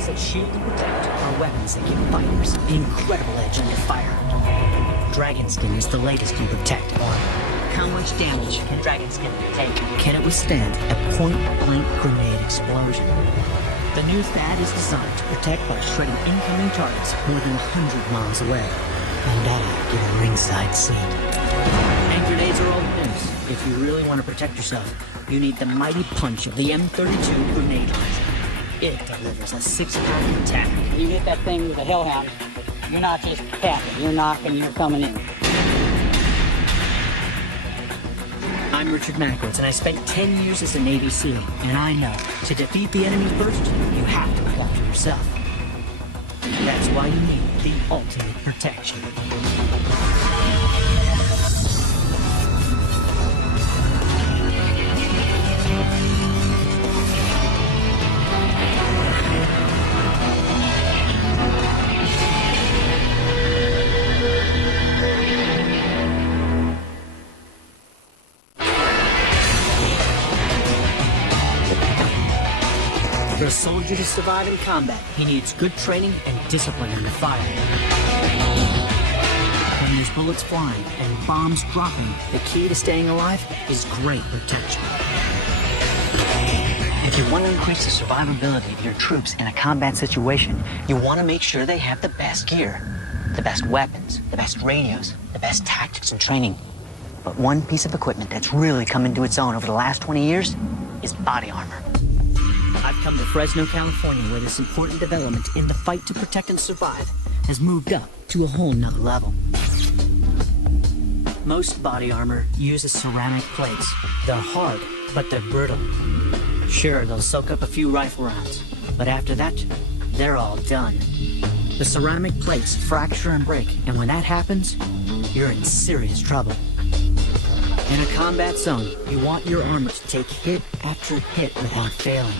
bullets that shield and protect are weapons that give fighters the incredible edge under fire. Dragonskin is the latest in Protect armor. How much damage can Dragonskin take? Can it withstand a point-blank grenade explosion? The new THAAD is designed to protect by shredding incoming targets more than 100 miles away. And that'll get a ringside seat. And grenades are old news. If you really want to protect yourself, you need the mighty punch of the M32 grenade launcher. It delivers a 6-pound attack. You hit that thing with a hellhound, you're not just tapping, you're knocking, you're coming in. I'm Richard Mackwitz, and I spent 10 years as a Navy SEAL, and I know, to defeat the enemy first, you have to look after yourself. That's why you need the ultimate protection. For a soldier to survive in combat, he needs good training and discipline under fire. When there's bullets flying and bombs dropping, the key to staying alive is great protection. If you want to increase the survivability of your troops in a combat situation, you want to make sure they have the best gear, the best weapons, the best radios, the best tactics and training. But one piece of equipment that's really come into its own over the last 20 years is body armor. I've come to Fresno, California, where this important development in the fight to protect and survive has moved up to a whole nother level. Most body armor uses ceramic plates. They're hard, but they're brittle. Sure, they'll soak up a few rifle rounds, but after that, they're all done. The ceramic plates fracture and break, and when that happens, you're in serious trouble. In a combat zone, you want your armor to take hit after hit without failing.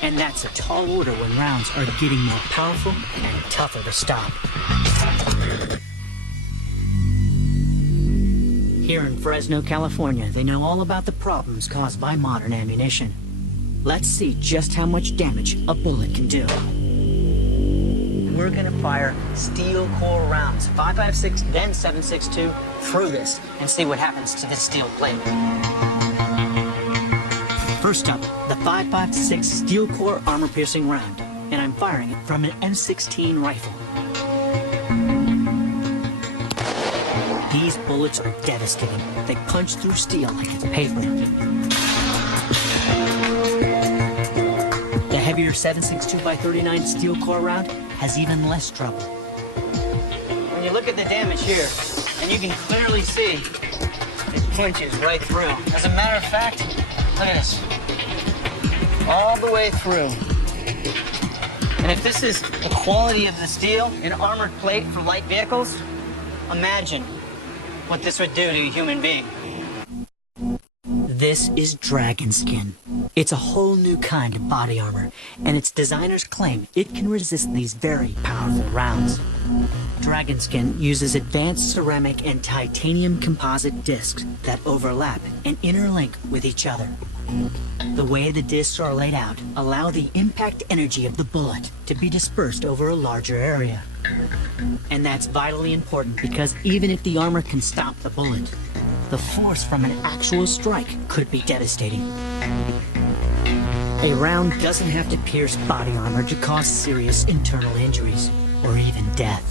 And that's a tall order when rounds are getting more powerful and tougher to stop. Here in Fresno, California, they know all about the problems caused by modern ammunition. Let's see just how much damage a bullet can do. We're gonna fire steel core rounds, 5.56, then 7.62, through this and see what happens to this steel plate. First up, the 5.56 steel core armor-piercing round, and I'm firing it from an M16 rifle. These bullets are devastating. They punch through steel like it's paper. The heavier 7.62x39 steel core round has even less trouble. When you look at the damage here, and you can clearly see it punches right through. As a matter of fact, look at this. All the way through. And if this is the quality of the steel, an armored plate for light vehicles, imagine what this would do to a human being. This is Dragonskin. It's a whole new kind of body armor, and its designers claim it can resist these very powerful rounds. Dragonskin uses advanced ceramic and titanium composite discs that overlap and interlink with each other. The way the discs are laid out allow the impact energy of the bullet to be dispersed over a larger area. And that's vitally important because even if the armor can stop the bullet, the force from an actual strike could be devastating. A round doesn't have to pierce body armor to cause serious internal injuries or even death.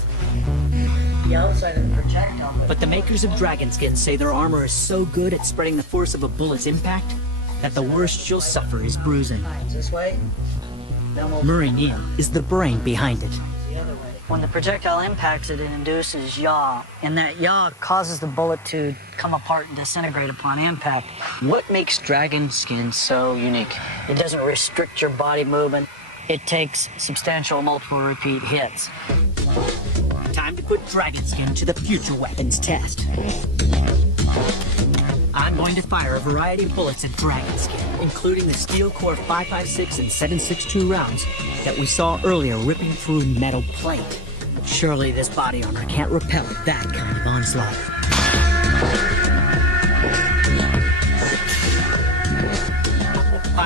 The outside of the projectile. But the makers of Dragonskin say their armor is so good at spreading the force of a bullet's impact that the worst you'll suffer is bruising. This way. Murray Neal is the brain behind it. When the projectile impacts it, it induces yaw, and that yaw causes the bullet to come apart and disintegrate upon impact. What makes Dragonskin so unique? It doesn't restrict your body movement. It takes substantial multiple repeat hits. Time to put Dragonskin to the future weapons test. I'm going to fire a variety of bullets at Dragonskin, including the steel core 5.56 and 7.62 rounds that we saw earlier ripping through metal plate. Surely this body armor can't repel that kind of onslaught.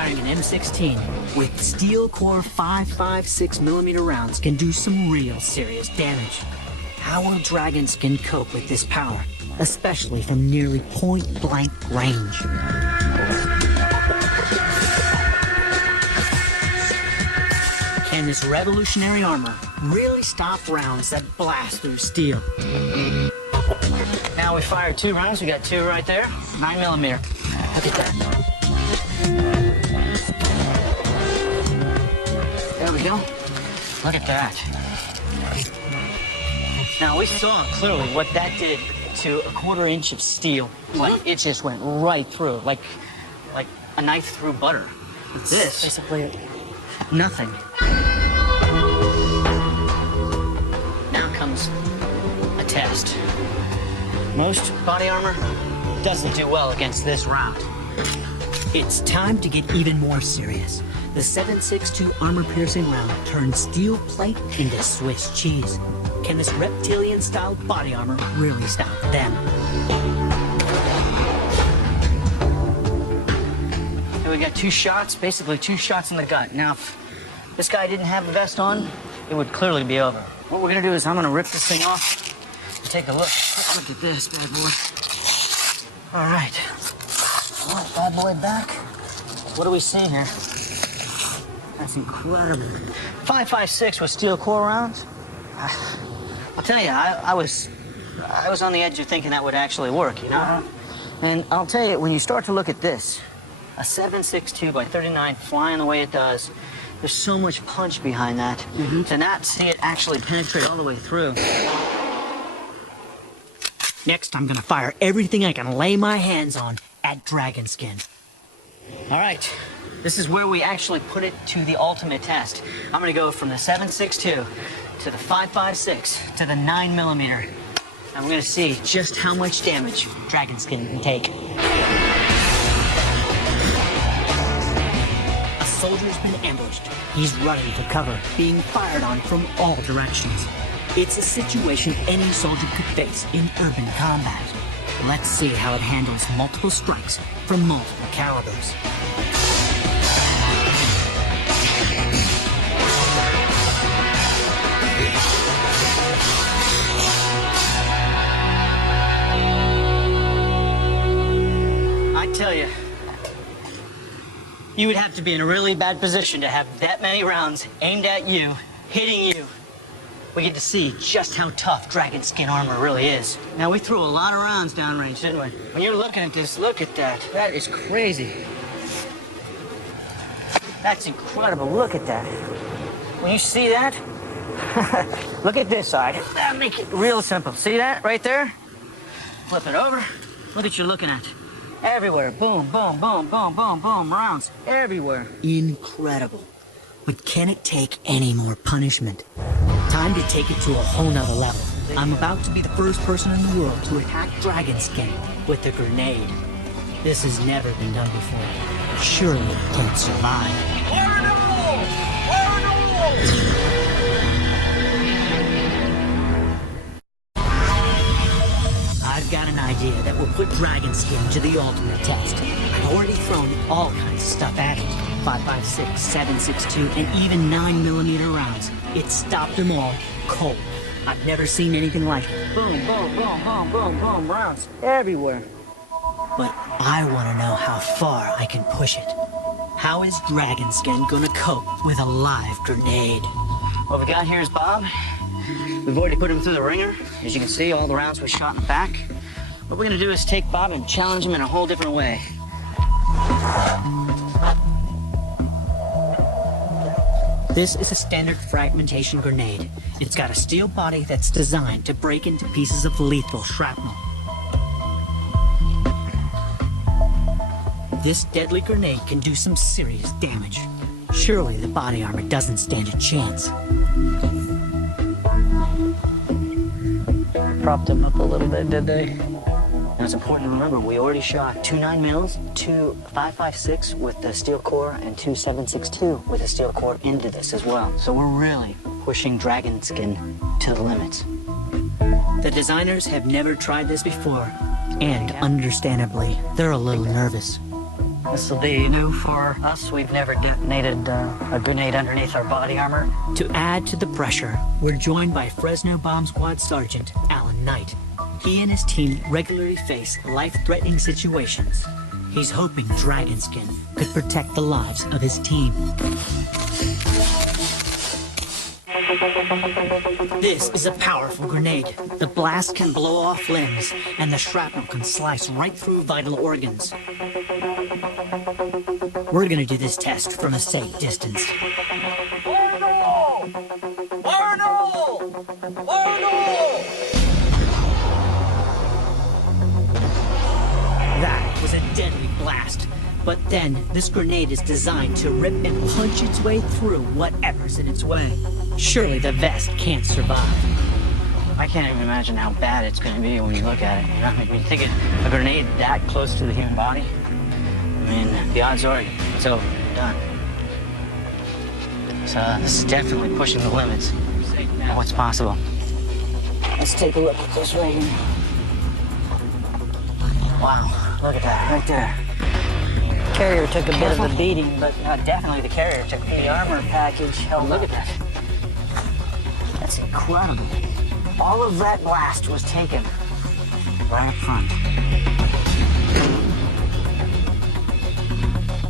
firing an M16 with steel core 5.56mm rounds can do some real serious damage. How will Dragonskin cope with this power, especially from nearly point-blank range? Can this revolutionary armor really stop rounds that blast through steel? Now we fired 2 rounds. We got 2 right there. 9mm. Look at that. There we go. Look at that. Now we saw clearly what that did to a 1/4 inch of steel. Like it just went right through, like a knife through butter. This basically nothing. Now comes a test. Most body armor doesn't do well against this round. It's time to get even more serious. The 7.62 armor-piercing round turns steel plate into Swiss cheese. Can this reptilian-style body armor really stop them? Here we got 2 shots, basically 2 shots in the gut. Now, if this guy didn't have a vest on, it would clearly be over. What we're gonna do is I'm gonna rip this thing off and take a look. Let's look at this bad boy. All right. Oh, bad boy back. What do we see here? That's incredible. 5.56 with steel core rounds. I'll tell you, I was on the edge of thinking that would actually work, you know? And I'll tell you, when you start to look at this, a 7.62 by 39 flying the way it does, there's so much punch behind that. To not see it actually penetrate all the way through. Next, I'm gonna fire everything I can lay my hands on at Dragonskin. All right, this is where we actually put it to the ultimate test. I'm gonna go from the 7.62 to the 5.56 to the 9mm. I'm gonna see just how much damage Dragonskin can take. A soldier's been ambushed. He's running for cover, being fired on from all directions. It's a situation any soldier could face in urban combat. Let's see how it handles multiple strikes from multiple calibers. I tell you, you would have to be in a really bad position to have that many rounds aimed at you, hitting you. We get to see just how tough Dragonskin armor really is. Now, we threw a lot of rounds downrange, didn't we? When you're looking at this, look at that. That is crazy. That's incredible. Look at that. When you see that, look at this side. That make it real simple. See that right there? Flip it over. Look what you're looking at. Everywhere. Boom, boom, boom, boom, boom, boom. Rounds everywhere. Incredible. But can it take any more punishment? Time to take it to a whole nother level. I'm about to be the first person in the world to attack Dragonskin with a grenade. This has never been done before. Surely it can't survive. Fire in the wall! Fire in the wall! I've got an idea that will put Dragonskin to the ultimate test. I've already thrown all kinds of stuff at it. 5.56, 7.62, and even 9mm rounds. It stopped them all cold. I've never seen anything like it. Boom, boom, boom, boom, boom, boom. Rounds everywhere. But I want to know how far I can push it. How is Dragonskin gonna cope with a live grenade? What we got here is Bob. We've already put him through the ringer. As you can see, all the rounds we shot in the back. What we're gonna do is take Bob and challenge him in a whole different way. This is a standard fragmentation grenade. It's got a steel body that's designed to break into pieces of lethal shrapnel. This deadly grenade can do some serious damage. Surely the body armor doesn't stand a chance. Propped him up a little bit, did they? Now it's important to remember, we already shot 2 9mm, 2 5.56 with the steel core, and 2 7.62 with a steel core into this as well. So we're really pushing Dragonskin to the limits. The designers have never tried this before, and understandably, they're a little nervous. This will be new for us. We've never detonated a grenade underneath our body armor. To add to the pressure, we're joined by Fresno Bomb Squad Sergeant Alan Knight. He and his team regularly face life-threatening situations. He's hoping Dragonskin could protect the lives of his team. This is a powerful grenade. The blast can blow off limbs, and the shrapnel can slice right through vital organs. We're gonna do this test from a safe distance. Fire in the wall! Fire in the wall! Fire in the wall! That was a deadly blast. But then, this grenade is designed to rip and punch its way through whatever's in its way. Surely the vest can't survive. I can't even imagine how bad it's going to be when you look at it. You know, when you think of a grenade that close to the human body, I mean, the odds are it's over, done. So this is definitely pushing the limits of what's possible. Let's take a look at this right here. Wow, look at that right there. Carrier took a bit of a beating, but definitely the carrier took the armor package. Hell, look at that. That's incredible. All of that blast was taken right up front.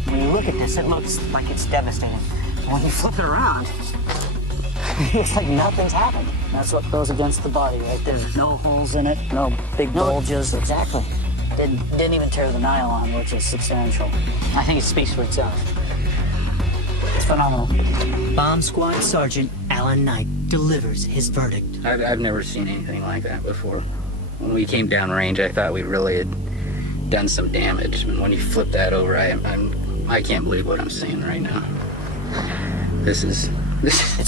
When you look at this, it looks like it's devastating. When you flip it around, it's like nothing's happened. That's what goes against the body right there. No holes in it, no big bulges. Exactly. Didn't even tear the nylon, which is substantial. I think it speaks for itself. It's phenomenal. Bomb Squad Sergeant Alan Knight delivers his verdict. I've never seen anything like that before. When we came down range, I thought we really had done some damage. And when you flip that over, I can't believe what I'm seeing right now. It's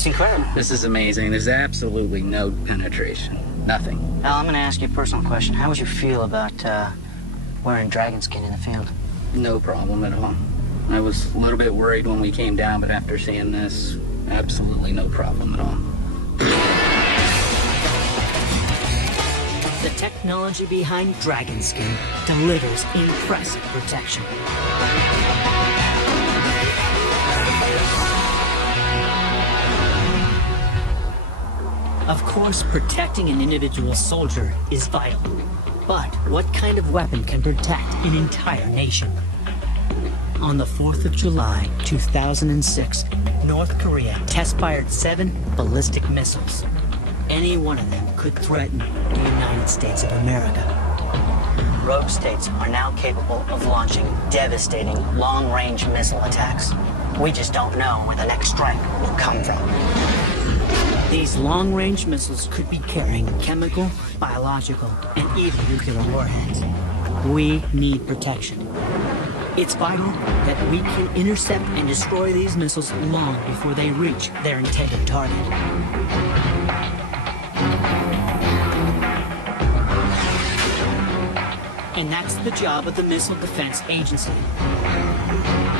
incredible. This is amazing. There's absolutely no penetration. Nothing. Al, I'm going to ask you a personal question. How would you feel about wearing dragon skin in the field? No problem at all. I was a little bit worried when we came down, but after seeing this, absolutely no problem at all. The technology behind Dragonskin delivers impressive protection. Of course, protecting an individual soldier is vital. But what kind of weapon can protect an entire nation? On the 4th of July, 2006, North Korea test-fired 7 ballistic missiles. Any one of them could threaten the United States of America. Rogue states are now capable of launching devastating long-range missile attacks. We just don't know where the next strike will come from. These long-range missiles could be carrying chemical, biological, and even nuclear warheads. We need protection. It's vital that we can intercept and destroy these missiles long before they reach their intended target. And that's the job of the Missile Defense Agency.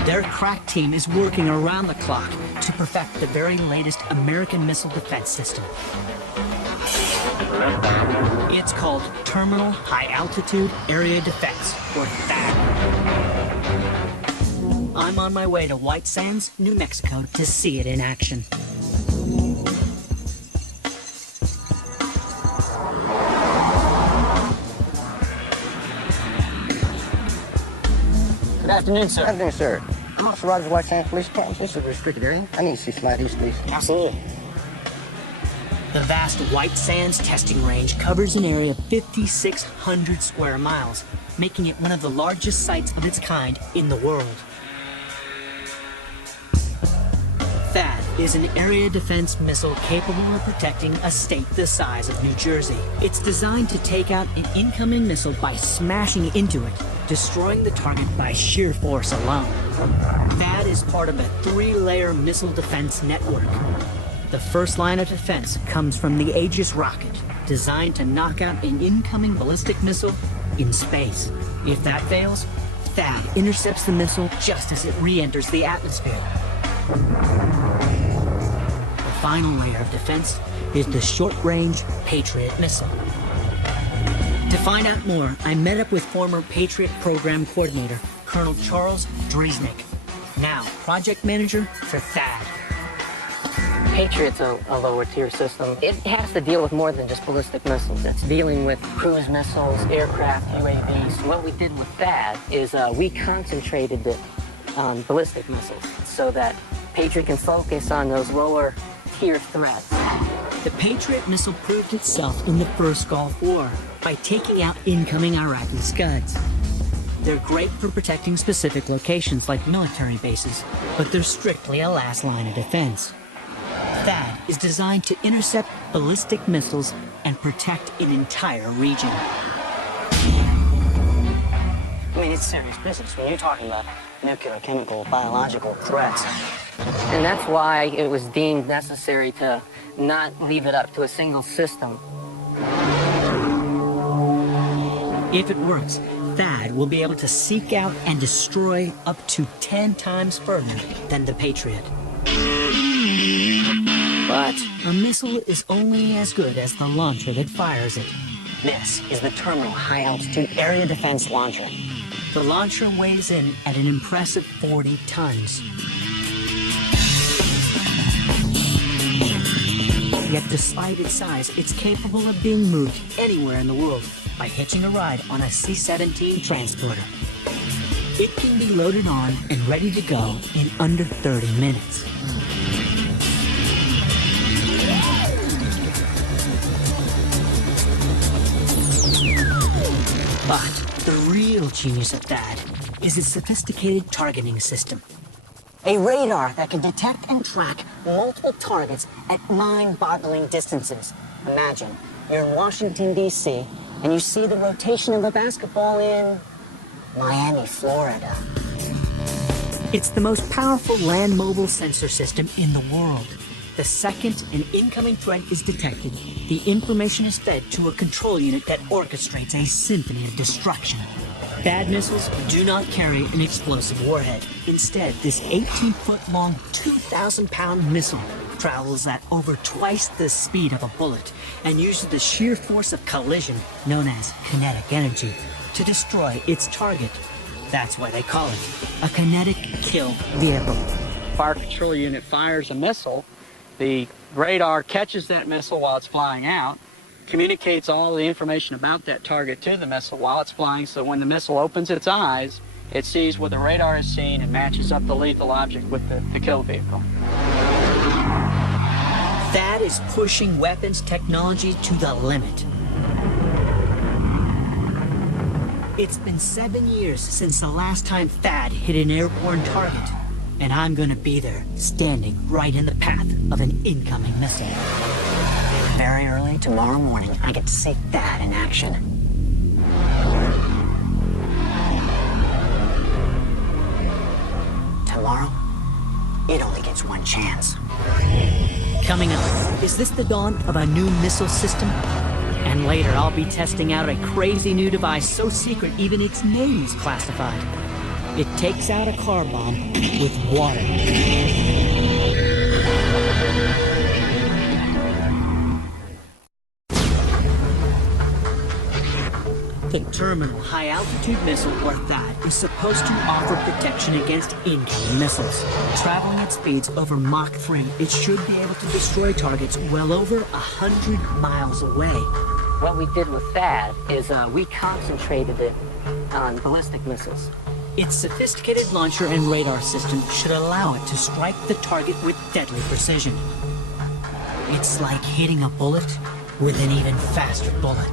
Their crack team is working around the clock to perfect the very latest American missile defense system. It's called Terminal High Altitude Area Defense, or THAAD. I'm on my way to White Sands, New Mexico to see it in action. Good afternoon, sir. Good afternoon, sir. Officer Rogers, White Sands Police Department. This is a restricted area. I need to see somebody, please. Absolutely. The vast White Sands testing range covers an area of 5,600 square miles, making it one of the largest sites of its kind in the world. THAAD is an area defense missile capable of protecting a state the size of New Jersey. It's designed to take out an incoming missile by smashing into it, destroying the target by sheer force alone. THAAD is part of a 3-layer missile defense network. The first line of defense comes from the Aegis rocket, designed to knock out an incoming ballistic missile in space. If that fails, THAAD intercepts the missile just as it re-enters the atmosphere. The final layer of defense is the short-range Patriot missile. To find out more, I met up with former Patriot program coordinator Colonel Charles Dresnick. Now, project manager for THAAD. Patriot's a lower tier system. It has to deal with more than just ballistic missiles. It's dealing with cruise missiles, aircraft, UAVs. What we did with that is we concentrated it on ballistic missiles so that Patriot can focus on those lower tier threats. The Patriot missile proved itself in the first Gulf War by taking out incoming Iraqi Scuds. They're great for protecting specific locations like military bases, but they're strictly a last line of defense. THAAD is designed to intercept ballistic missiles and protect an entire region. I mean, it's serious business when you're talking about nuclear, chemical, biological threats. And that's why it was deemed necessary to not leave it up to a single system. If it works, THAAD will be able to seek out and destroy up to 10 times further than the Patriot. But a missile is only as good as the launcher that fires it. This is the Terminal High Altitude Area Defense Launcher. The launcher weighs in at an impressive 40 tons. Yet despite its size, it's capable of being moved anywhere in the world by hitching a ride on a C-17 transporter. It can be loaded on and ready to go in under 30 minutes. But the real genius of THAAD is its sophisticated targeting system. A radar that can detect and track multiple targets at mind-boggling distances. Imagine you're in Washington, D.C., and you see the rotation of a basketball in Miami, Florida. It's the most powerful land mobile sensor system in the world. The second an incoming threat is detected, the information is fed to a control unit that orchestrates a symphony of destruction. THAAD missiles do not carry an explosive warhead. Instead, this 18-foot-long, 2,000-pound missile travels at over twice the speed of a bullet and uses the sheer force of collision, known as kinetic energy, to destroy its target. That's why they call it a kinetic kill vehicle. Fire control unit fires a missile. The radar catches that missile while it's flying out, communicates all the information about that target to the missile while it's flying, so when the missile opens its eyes, it sees what the radar has seen and matches up the lethal object with the kill vehicle. THAAD is pushing weapons technology to the limit. It's been 7 years since the last time THAAD hit an airborne target, and I'm gonna be there, standing right in the path of an incoming missile. Very early tomorrow morning, I get to see THAAD in action. Tomorrow, it only gets one chance. Coming up, is this the dawn of a new missile system? And later, I'll be testing out a crazy new device so secret even its name is classified. It takes out a car bomb with water. The Terminal High Altitude Missile, or THAAD, is supposed to offer protection against incoming missiles. Traveling at speeds over Mach 3, it should be able to destroy targets well over 100 miles away. What we did with that is we concentrated it on ballistic missiles. Its sophisticated launcher and radar system should allow it to strike the target with deadly precision. It's like hitting a bullet with an even faster bullet.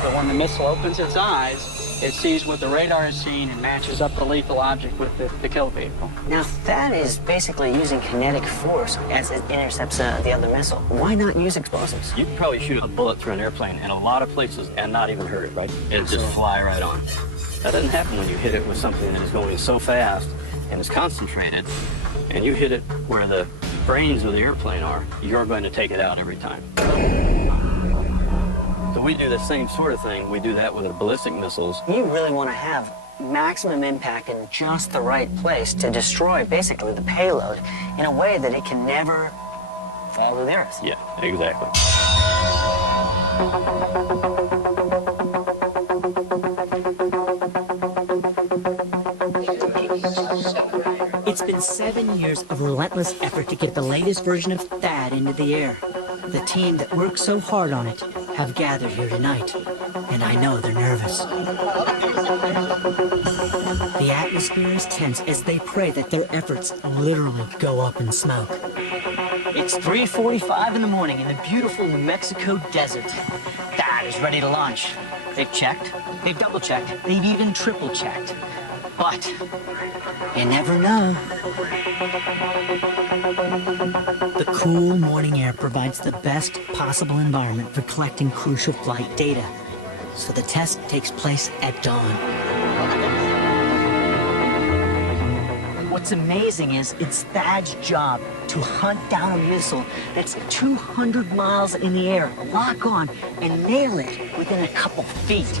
But when the missile opens its eyes, it sees what the radar has seen and matches up the lethal object with the kill vehicle. Now, THAAD is basically using kinetic force as it intercepts the other missile. Why not use explosives? You could probably shoot a bullet through an airplane in a lot of places and not even hurt it, right? It'll just fly right on. That doesn't happen when you hit it with something that is going so fast and is concentrated, and you hit it where the brains of the airplane are. You're going to take it out every time. So we do the same sort of thing. We do that with the ballistic missiles. You really want to have maximum impact in just the right place to destroy basically the payload in a way that it can never fall to the earth. Yeah, exactly. It's been 7 years of relentless effort to get the latest version of THAAD into the air. The team that worked so hard on it have gathered here tonight, and I know they're nervous. The atmosphere is tense as they pray that their efforts literally go up in smoke. It's 3:45 in the morning in the beautiful New Mexico desert. THAAD is ready to launch. They've checked, they've double-checked, they've even triple-checked. But you never know. The cool morning air provides the best possible environment for collecting crucial flight data. So the test takes place at dawn. What's amazing is it's THAAD's job to hunt down a missile that's 200 miles in the air, lock on, and nail it within a couple feet.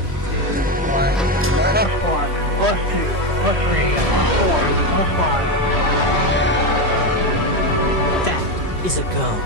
That is a go.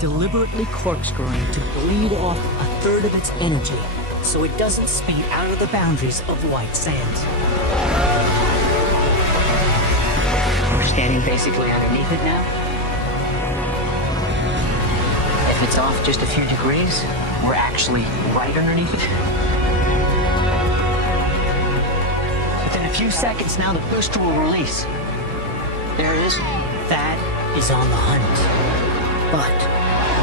Deliberately corkscrewing to bleed off a third of its energy so it doesn't speed out of the boundaries of white sands. We're standing basically underneath it now. If it's off just a few degrees, we're actually right underneath it. Within a few seconds now, the booster will release. There it is. THAAD is on the hunt. But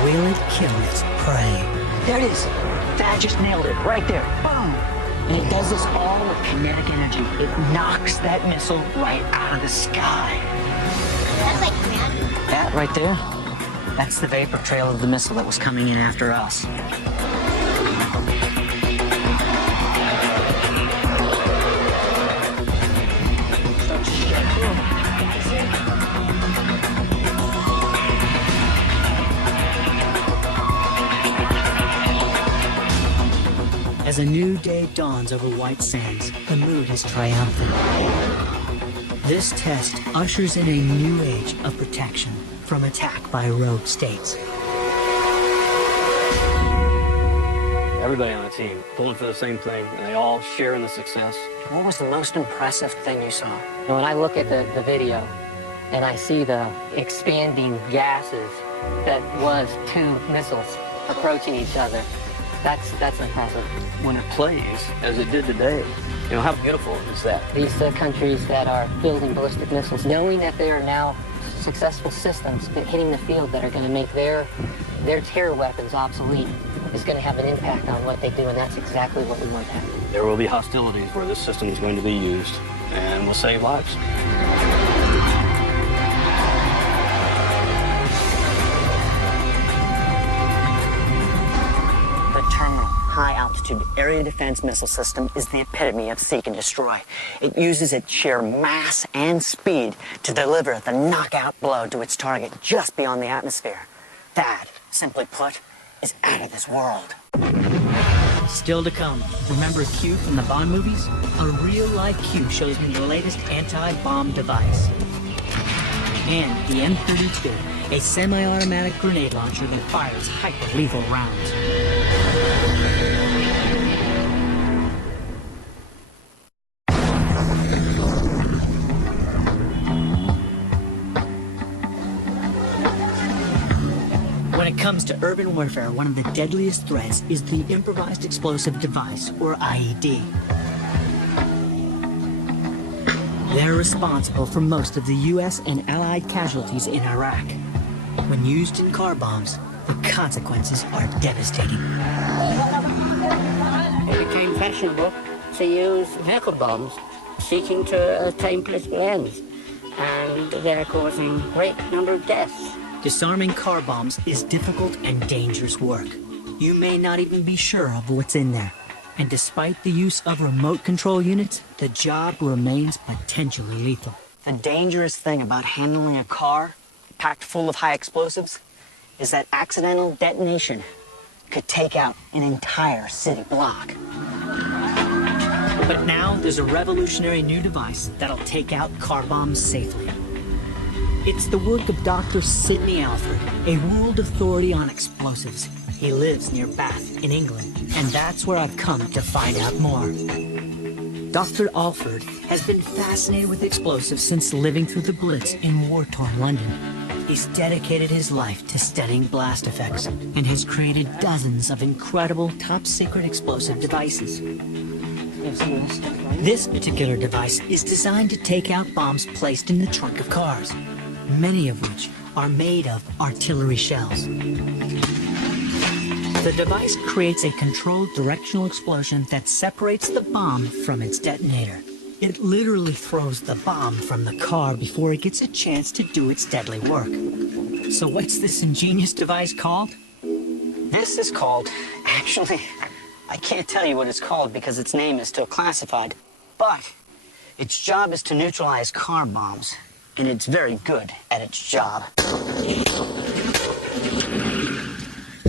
will it kill its prey? There it is. THAAD just nailed it right there. Boom. And it does this all with kinetic energy. It knocks that missile right out of the sky. That's like magic. That right there, that's the vapor trail of the missile that was coming in after us. As a new day dawns over White Sands, the mood is triumphant. This test ushers in a new age of protection from attack by rogue states. Everybody on the team pulling for the same thing, and they all share in the success. What was the most impressive thing you saw? When I look at the video and I see the expanding gases that was two missiles approaching each other, that's impressive. When it plays, as it did today, you know, how beautiful is that? These countries that are building ballistic missiles, knowing that there are now successful systems hitting the field that are going to make their terror weapons obsolete, is going to have an impact on what they do, and that's exactly what we want to happen. There will be hostilities where this system is going to be used, and will save lives. The Terminal High Altitude Area Defense Missile System is the epitome of seek and destroy. It uses its sheer mass and speed to deliver the knockout blow to its target just beyond the atmosphere. THAAD, simply put, is out of this world. Still to come, remember Q from the Bond movies? A real-life Q shows me the latest anti-bomb device. And the M32, a semi-automatic grenade launcher that fires hyper-lethal rounds. When it comes to urban warfare, one of the deadliest threats is the Improvised Explosive Device, or IED. They're responsible for most of the U.S. and Allied casualties in Iraq. When used in car bombs, the consequences are devastating. It became fashionable to use vehicle bombs seeking to attain political ends, and they're causing a great number of deaths. Disarming car bombs is difficult and dangerous work. You may not even be sure of what's in there. And despite the use of remote control units, the job remains potentially lethal. The dangerous thing about handling a car packed full of high explosives is that accidental detonation could take out an entire city block. But now there's a revolutionary new device that'll take out car bombs safely. It's the work of Dr. Sidney Alford, a world authority on explosives. He lives near Bath in England, and that's where I've come to find out more. Dr. Alford has been fascinated with explosives since living through the Blitz in war-torn London. He's dedicated his life to studying blast effects and has created dozens of incredible top-secret explosive devices. This particular device is designed to take out bombs placed in the trunk of cars, many of which are made of artillery shells. The device creates a controlled directional explosion that separates the bomb from its detonator. It literally throws the bomb from the car before it gets a chance to do its deadly work. So what's this ingenious device called? This is called, actually, I can't tell you what it's called because its name is still classified, but its job is to neutralize car bombs, and it's very good at its job.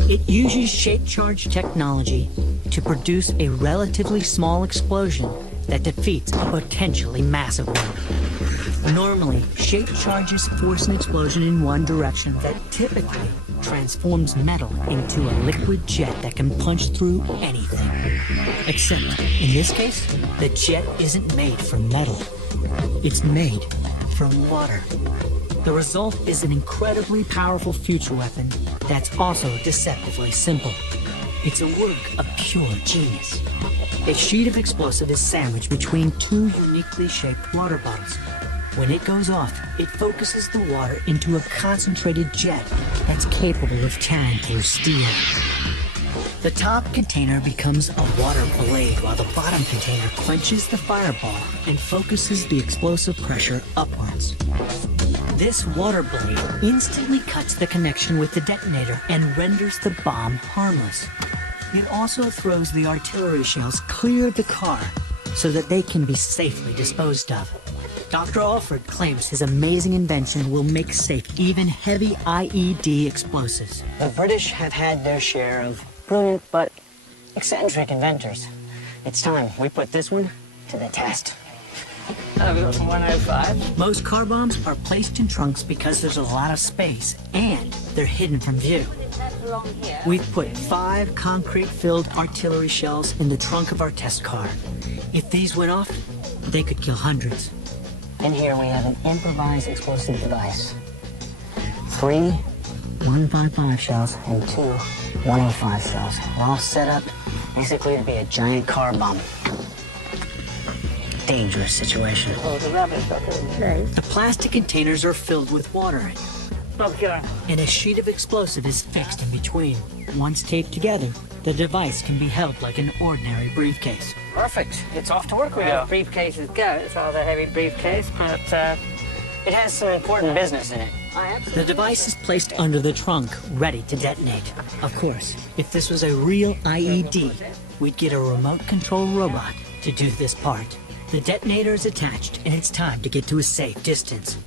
It uses shape charge technology to produce a relatively small explosion that defeats a potentially massive one. Normally, shape charges force an explosion in one direction that typically transforms metal into a liquid jet that can punch through anything. Except, in this case, the jet isn't made from metal. It's made from water. The result is an incredibly powerful future weapon that's also deceptively simple. It's a work of pure genius. A sheet of explosive is sandwiched between two uniquely shaped water bottles. When it goes off, it focuses the water into a concentrated jet that's capable of tearing through steel. The top container becomes a water blade while the bottom container quenches the fireball and focuses the explosive pressure upwards. This water blade instantly cuts the connection with the detonator and renders the bomb harmless. It also throws the artillery shells clear of the car so that they can be safely disposed of. Dr. Alford claims his amazing invention will make safe even heavy IED explosives. The British have had their share of brilliant but eccentric inventors. It's time we put this one to the test. 105. Most car bombs are placed in trunks because there's a lot of space and they're hidden from view. We've put 5 concrete-filled artillery shells in the trunk of our test car. If these went off, they could kill hundreds. And here we have an improvised explosive device. 3 155 shells and 2 105 shells. We're all set up basically to be a giant car bomb. Dangerous situation. Oh, the rubbish. Okay. The plastic containers are filled with water, and a sheet of explosive is fixed in between. Once taped together, the device can be held like an ordinary briefcase. Perfect. It's off to work we go. Briefcases go. It's all the heavy briefcase, but It has some important business in it. The device is placed under the trunk, ready to detonate. Of course, if this was a real IED, we'd get a remote control robot to do this part. The detonator is attached, and it's time to get to a safe distance.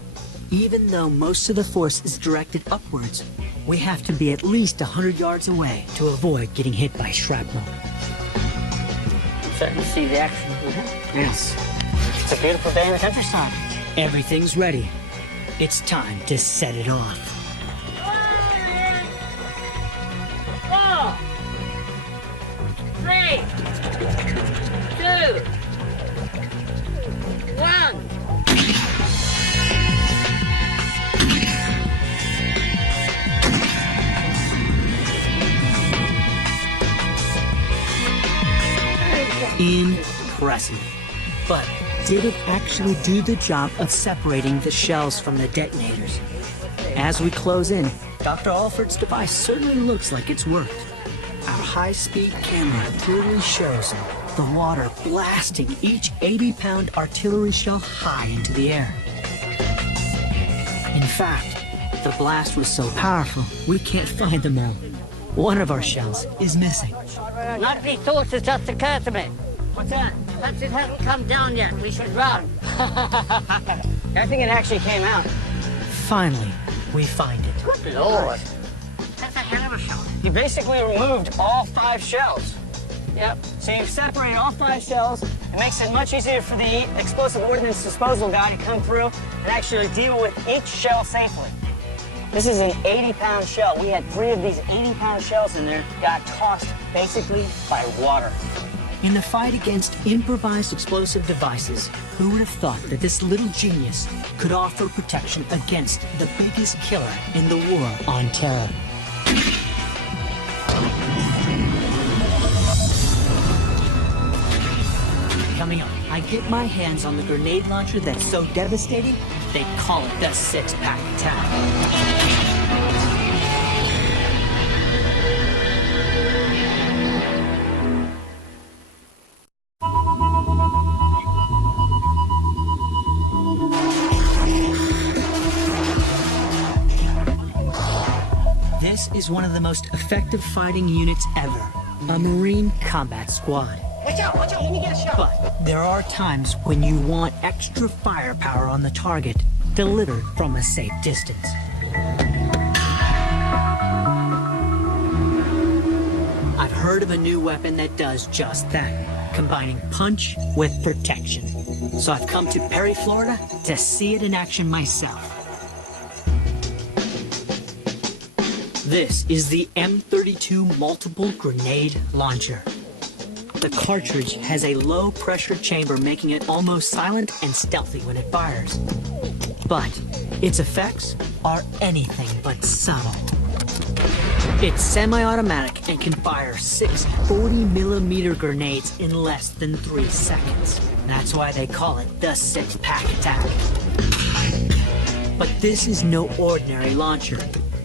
Even though most of the force is directed upwards, we have to be at least 100 yards away to avoid getting hit by shrapnel. starting to see the action. Yes. It's a beautiful day in the countryside. Everything's ready. It's time to set it off. 4, 3, 2, 1. Impressive. But did it actually do the job of separating the shells from the detonators? As we close in, Dr. Alford's device certainly looks like it's worked. Our high-speed camera clearly shows the water blasting each 80-pound artillery shell high into the air. In fact, the blast was so powerful, we can't find them all. One of our shells is missing. Lovely thought has just occurred to me. What's that? Perhaps it hasn't come down yet. We should run. I think it actually came out. Finally, we find it. Good Lord. That's a You basically removed all 5 shells. Yep. So you've separated all 5 shells. It makes it much easier for the explosive ordnance disposal guy to come through and actually deal with each shell safely. This is an 80-pound shell. We had 3 of these 80-pound shells in there, got tossed basically by water. In the fight against improvised explosive devices, who would have thought that this little genius could offer protection against the biggest killer in the war on terror? Coming up, I get my hands on the grenade launcher that's so devastating, they call it the six-pack attack. This is one of the most effective fighting units ever, a Marine Combat Squad. Watch out, let me get a shot. But there are times when you want extra firepower on the target, delivered from a safe distance. I've heard of a new weapon that does just that, combining punch with protection. So I've come to Perry, Florida to see it in action myself. This is the M32 Multiple Grenade Launcher. The cartridge has a low-pressure chamber, making it almost silent and stealthy when it fires. But its effects are anything but subtle. It's semi-automatic and can fire 6 40mm grenades in less than 3 seconds. That's why they call it the six-pack attack. But this is no ordinary launcher.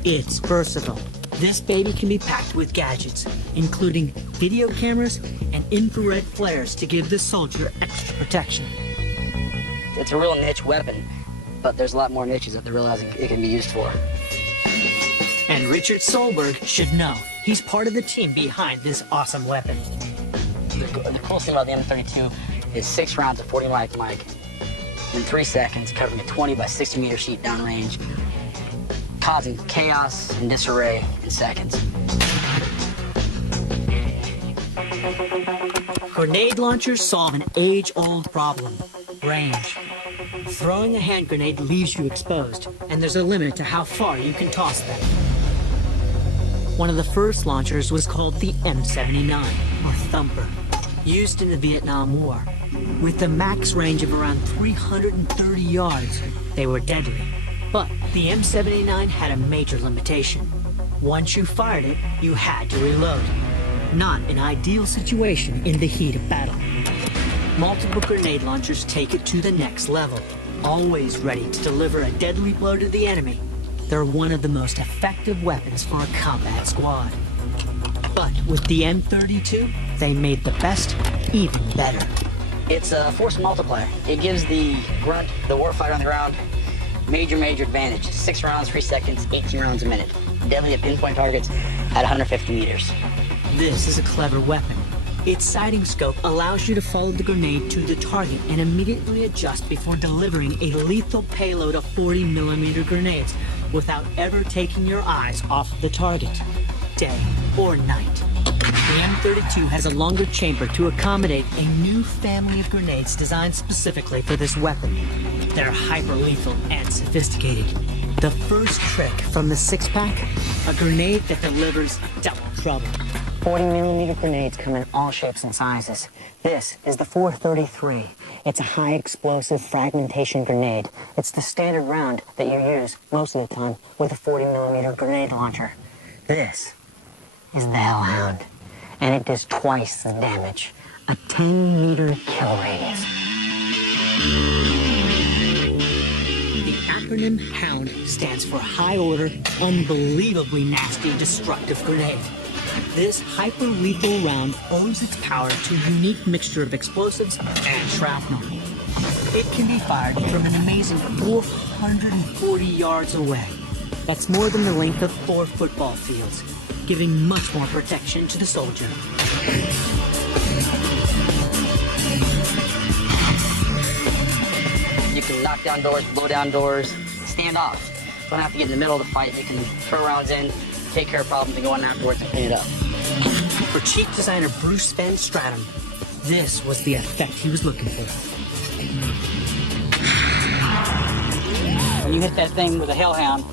It's versatile. This baby can be packed with gadgets, including video cameras and infrared flares to give the soldier extra protection. It's a real niche weapon, but there's a lot more niches that they're realizing it can be used for. And Richard Solberg should know. He's part of the team behind this awesome weapon. The cool thing about the M32 is 6 rounds of 40 mag in 3 seconds, covering a 20 by 60 meter sheet downrange, causing chaos and disarray in seconds. Grenade launchers solve an age-old problem: range. Throwing a hand grenade leaves you exposed, and there's a limit to how far you can toss them. One of the first launchers was called the M79, or Thumper, used in the Vietnam War. With a max range of around 330 yards, they were deadly. But the M79 had a major limitation. Once you fired it, you had to reload. Not an ideal situation in the heat of battle. Multiple grenade launchers take it to the next level, always ready to deliver a deadly blow to the enemy. They're one of the most effective weapons for a combat squad. But with the M32, they made the best even better. It's a force multiplier. It gives the grunt, the warfighter on the ground, major advantage. 6 rounds, 3 seconds, 18 rounds a minute. Deadly at pinpoint targets at 150 meters. This is a clever weapon. Its sighting scope allows you to follow the grenade to the target and immediately adjust before delivering a lethal payload of 40mm grenades without ever taking your eyes off the target, day or night. The M32 has a longer chamber to accommodate a new family of grenades designed specifically for this weapon. They're hyper-lethal and sophisticated. The first trick from the six-pack, a grenade that delivers double trouble. 40mm grenades come in all shapes and sizes. This is the 433. It's a high explosive fragmentation grenade. It's the standard round that you use most of the time with a 40mm grenade launcher. This is the Hellhound, and it does twice the damage. A 10-meter kill radius. The acronym HOUND stands for High Order, Unbelievably Nasty Destructive Grenade. This hyper-lethal round owes its power to a unique mixture of explosives and shrapnel. It can be fired from an amazing 440 yards away. That's more than the length of 4 football fields, giving much more protection to the soldier. You can knock down doors, blow down doors, stand off. You don't have to get in the middle of the fight. You can throw rounds in, take care of problems and go on afterwards and clean it up. For chief designer Bruce Van Stratum, this was the effect he was looking for. When you hit that thing with a hellhound,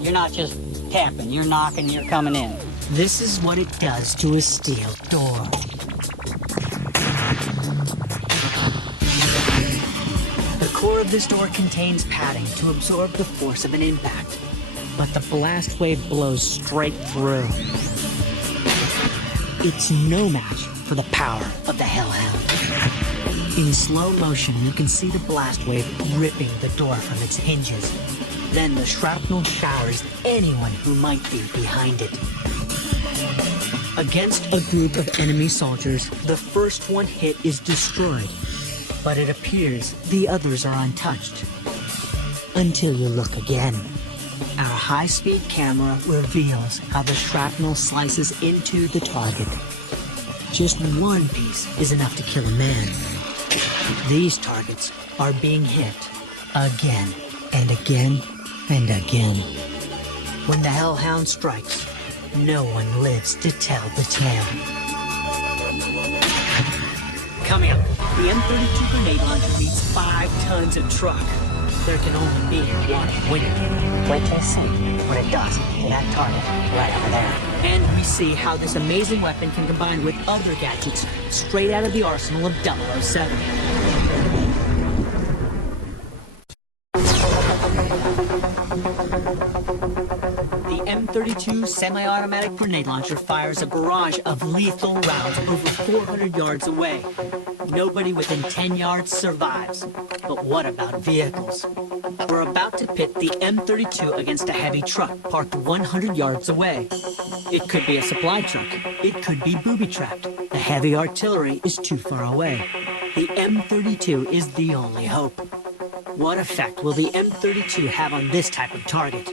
you're not just tapping, you're knocking, you're coming in. This is what it does to a steel door. The core of this door contains padding to absorb the force of an impact, but the blast wave blows straight through. It's no match for the power of the Hellhound. In slow motion, you can see the blast wave ripping the door from its hinges. Then the shrapnel showers anyone who might be behind it. Against a group of enemy soldiers, the first one hit is destroyed, but it appears the others are untouched. Until you look again. Our high-speed camera reveals how the shrapnel slices into the target. Just one piece is enough to kill a man. These targets are being hit again and again and again. When the Hellhound strikes, no one lives to tell the tale. Coming up, the M32 grenade launcher needs 5 tons of truck. There can only be one winner. Wait till you see what it does to that target right over there. And we see how this amazing weapon can combine with other gadgets straight out of the arsenal of 007. The M32 semi-automatic grenade launcher fires a barrage of lethal rounds over 400 yards away. Nobody within 10 yards survives. But what about vehicles? We're about to pit the M32 against a heavy truck parked 100 yards away. It could be a supply truck. It could be booby-trapped. The heavy artillery is too far away. The M32 is the only hope. What effect will the M32 have on this type of target?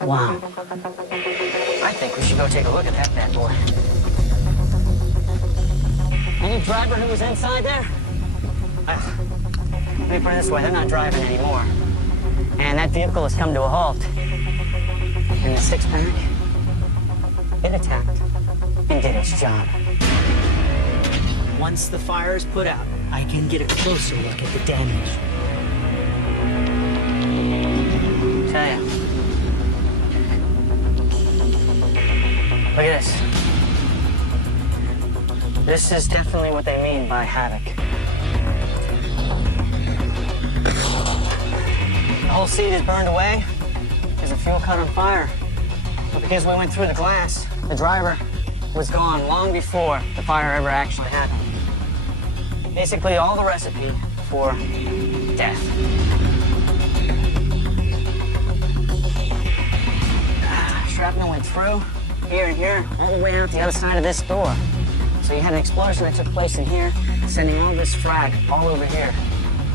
Wow. I think we should go take a look at that bad boy. Any driver who was inside there? Let me put it this way, they're not driving anymore. And that vehicle has come to a halt. And the six-pack, it attacked and did its job. Once the fire is put out, I can get a closer look at the damage. Tell ya. Look at this. This is definitely what they mean by havoc. The whole seat is burned away because the fuel caught on fire. But because we went through the glass, the driver was gone long before the fire ever actually happened. Basically, all the recipe for death. Shrapnel went through, here and here, all the way out the other side of this door. So you had an explosion that took place in here, sending all this frag all over here.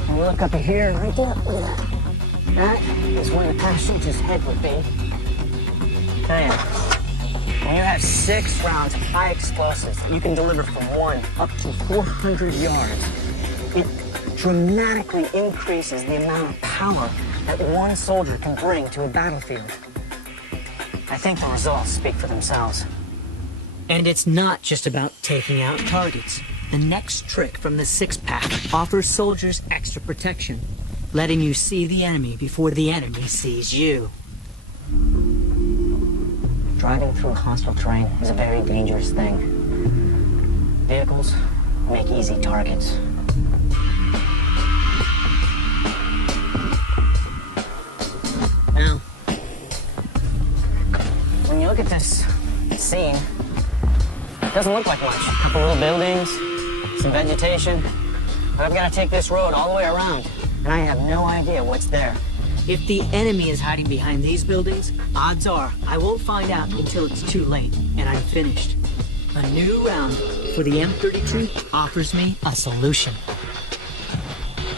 And we look up here, right there, look at that. That is where the passenger's head would be. Tell you, when you have 6 rounds of high explosives that you can deliver from 1 up to 400 yards, it dramatically increases the amount of power that one soldier can bring to a battlefield. I think the results speak for themselves. And it's not just about taking out targets. The next trick from the six-pack offers soldiers extra protection, letting you see the enemy before the enemy sees you. Driving through hostile terrain is a very dangerous thing. Vehicles make easy targets. Now, when you look at this scene, it doesn't look like much. A couple little buildings, some vegetation. But I've got to take this road all the way around, and I have no idea what's there. If the enemy is hiding behind these buildings, odds are I won't find out until it's too late and I'm finished. A new round for the M32 offers me a solution.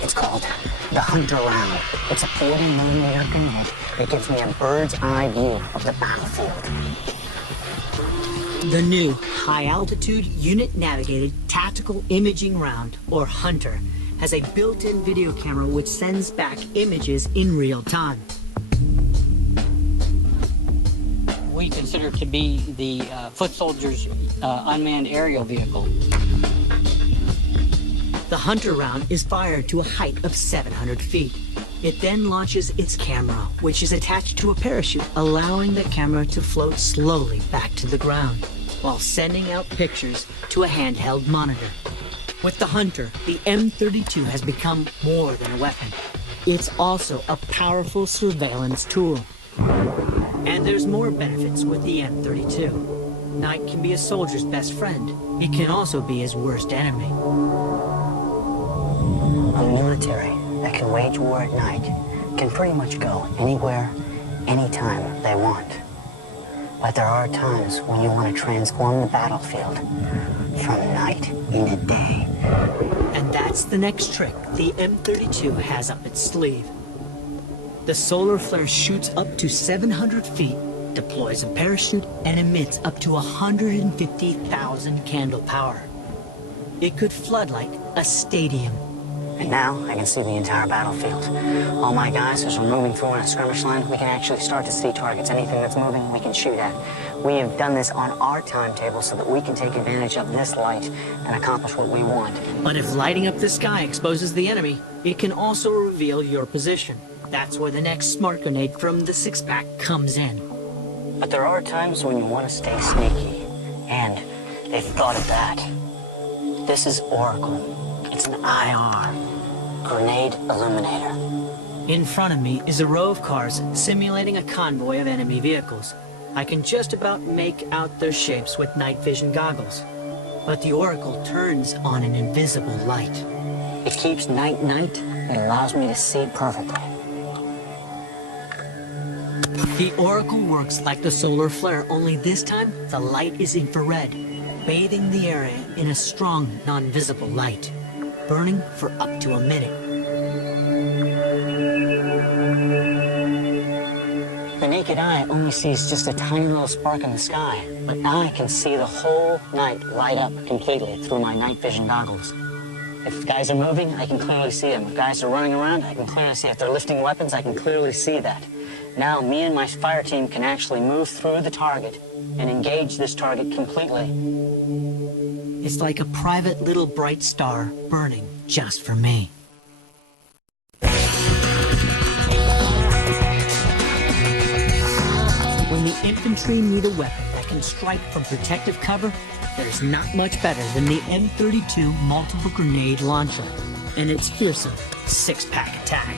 It's called the Hunter Round. It's a 40mm grenade that gives me a bird's eye view of the battlefield. The new high-altitude unit-navigated tactical imaging round, or Hunter, has a built-in video camera which sends back images in real time. We consider it to be the foot soldiers' unmanned aerial vehicle. The Hunter round is fired to a height of 700 feet. It then launches its camera, which is attached to a parachute, allowing the camera to float slowly back to the ground, while sending out pictures to a handheld monitor. With the Hunter, the M32 has become more than a weapon. It's also a powerful surveillance tool. And there's more benefits with the M32. Night can be a soldier's best friend. It can also be his worst enemy. A military that can wage war at night can pretty much go anywhere, anytime they want. But there are times when you want to transform the battlefield from night into day. And that's the next trick the M32 has up its sleeve. The solar flare shoots up to 700 feet, deploys a parachute, and emits up to 150,000 candle power. It could flood like a stadium. And now I can see the entire battlefield. All my guys, as we're moving through on a skirmish line, we can actually start to see targets. Anything that's moving, we can shoot at. We have done this on our timetable so that we can take advantage of this light and accomplish what we want. But if lighting up the sky exposes the enemy, it can also reveal your position. That's where the next smart grenade from the six-pack comes in. But there are times when you want to stay sneaky, and they've thought of that. This is Oracle. It's an IR, grenade illuminator. In front of me is a row of cars simulating a convoy of enemy vehicles. I can just about make out their shapes with night vision goggles. But the Oracle turns on an invisible light. It keeps night. It allows me to see perfectly. The Oracle works like the solar flare, only this time the light is infrared, bathing the area in a strong, non-visible light, burning for up to a minute. The naked eye only sees just a tiny little spark in the sky, but I can see the whole night light up completely through my night vision goggles. If guys are moving, I can clearly see them. If guys are running around, I can clearly see. If they're lifting weapons, I can clearly see that. Now, me and my fire team can actually move through the target and engage this target completely. It's like a private little bright star burning just for me. When the infantry need a weapon that can strike from protective cover, there's not much better than the M32 multiple grenade launcher and its fearsome six-pack attack.